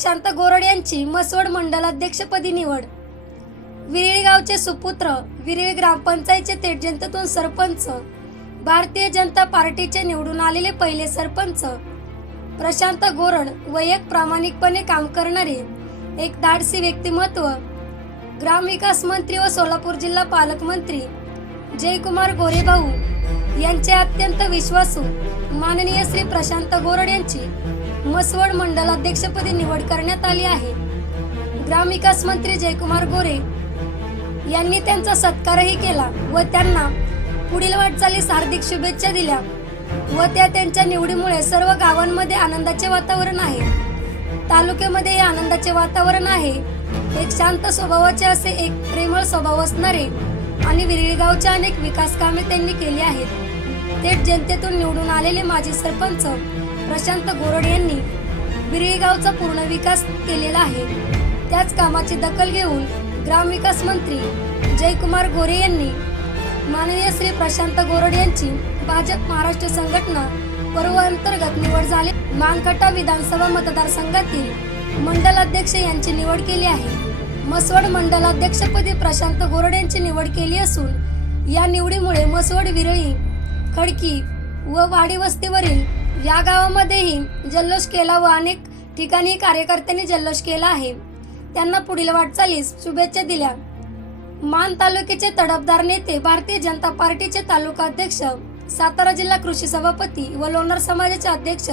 प्रशांत गोरड यांची मसवड मंडलाध्यक्षपदी निवड। विरळी गावचे सुपुत्र, विरळी ग्रामपंचायतचे थेट जनतेतून सरपंच, भारतीय जनता पार्टीचे निवडून आलेले पहिले सरपंच प्रशांत गोरड वैयक्तिक प्रामाणिकपणे काम करणारे एक धाडसी व्यक्तिमत्व, ग्रामविकास मंत्री व सोलापूर जिल्हा पालकमंत्री जयकुमार गोरेभाऊ यांचे अत्यंत विश्वासू माननीय श्री प्रशांत गोरड यांची मसवड मंडलाध्यक्षपदी निवड करण्यात आली आहे। ग्रामविकास मंत्री जयकुमार गोरे यांनी त्यांचा सत्कारही केला व त्यांना पुढील वाटचालीस हार्दिक शुभेच्छा दिल्या व त्यांच्या निवडीमुळे सर्व गावांमध्ये आनंदाचे वातावरण आहे। तालुक्यामध्ये हे आनंदाचे वातावरण आहे। एक शांत स्वभावाचे असे एक प्रेमळ स्वभाव असणारे आणि विरळी गावच्या अनेक विकास कामे त्यांनी केली आहेत। थेट जनतेतून निवडून आलेले माजी सरपंच प्रशांत गोरड यांनी विरळी गावचा पूर्ण विकास केलेला आहे। त्याच कामाची दखल घेऊन ग्रामविकास मंत्री जयकुमार गोरे यांनी माननीय श्री प्रशांत गोरड यांची भाजप महाराष्ट्र संघटना पर्व अंतर्गत निवड झाली। मानकटा विधानसभा मतदारसंघातील मंडलाध्यक्ष यांची निवड केली आहे। मसवड मंडलाध्यक्षपदी प्रशांत गोरड यांची निवड केली असून या निवडीमुळे मसवड, विरळी, खडकी व वाडी वस्तीवरील या गावामध्येही जल्लोष केला व अनेक ठिकाणी कार्यकर्त्यांनी जल्लोष केला आहे। त्यांना पुढील वाटचालीस शुभेच्छा दिल्या। मान तालुक्याचे तडफदार नेते, भारतीय जनता पार्टीचे तालुका अध्यक्ष, सातारा जिल्हा कृषी सभापती व लोणार समाजाचे अध्यक्ष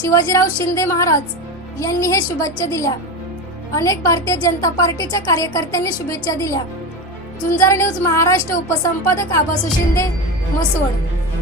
शिवाजीराव शिंदे महाराज यांनी हे शुभेच्छा दिल्या। अनेक भारतीय जनता पार्टीच्या कार्यकर्त्यांनी शुभेच्छा दिल्या। झुंजार न्यूज महाराष्ट्र उपसंपादक आबासू शिंदे, मसवड।